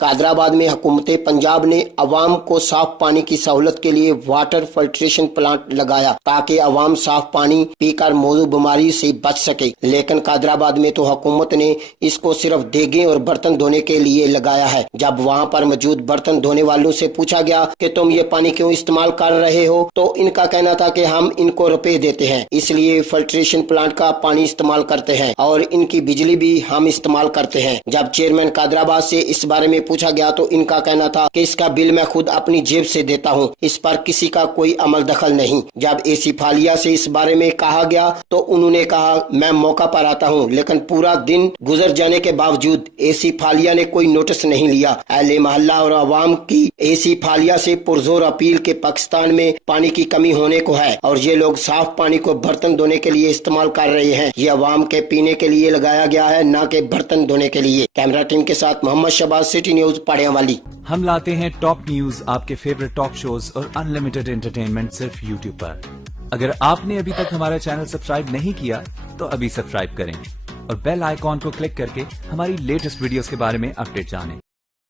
कादराबाद में हुकूमत पंजाब ने अवाम को साफ पानी की सहूलत के लिए वाटर फिल्ट्रेशन प्लांट लगाया ताकि अवाम साफ पानी पीकर मौजूद बीमारी से बच सके, लेकिन कादराबाद में तो हुकूमत ने इसको सिर्फ देगे और बर्तन धोने के लिए लगाया है। जब वहाँ पर मौजूद बर्तन धोने वालों से पूछा गया कि तुम ये पानी क्यों इस्तेमाल कर रहे हो, तो इनका कहना था कि हम इनको रुपए देते हैं इसलिए फिल्ट्रेशन प्लांट का पानी इस्तेमाल करते हैं और इनकी बिजली भी हम इस्तेमाल करते हैं। जब चेयरमैन कादराबाद से इस बारे में पूछा गया तो इनका कहना था कि इसका बिल मैं खुद अपनी जेब से देता हूँ, इस पर किसी का कोई अमल दखल नहीं। जब एसी फालिया से इस बारे में कहा गया तो उन्होंने कहा मैं मौका पर आता हूँ, लेकिन पूरा दिन गुजर जाने के बावजूद एसी फालिया ने कोई नोटिस नहीं लिया। अहले मोहल्ला और अवाम की एसी फालिया से पुरजोर अपील के पाकिस्तान में पानी की कमी होने को है और ये लोग साफ पानी को बर्तन धोने के लिए इस्तेमाल कर रहे हैं। ये अवाम के पीने के लिए लगाया गया है, न कि बर्तन धोने के लिए। कैमरा टीम के साथ मोहम्मद शहबाज, सिटी न्यूज पाड़ियां वाली। हम लाते हैं टॉप न्यूज, आपके फेवरेट टॉक शोज और अनलिमिटेड एंटरटेनमेंट सिर्फ यूट्यूब पर। अगर आपने अभी तक हमारा चैनल सब्सक्राइब नहीं किया तो अभी सब्सक्राइब करें और बेल आइकॉन को क्लिक करके हमारी लेटेस्ट वीडियोस के बारे में अपडेट जानें।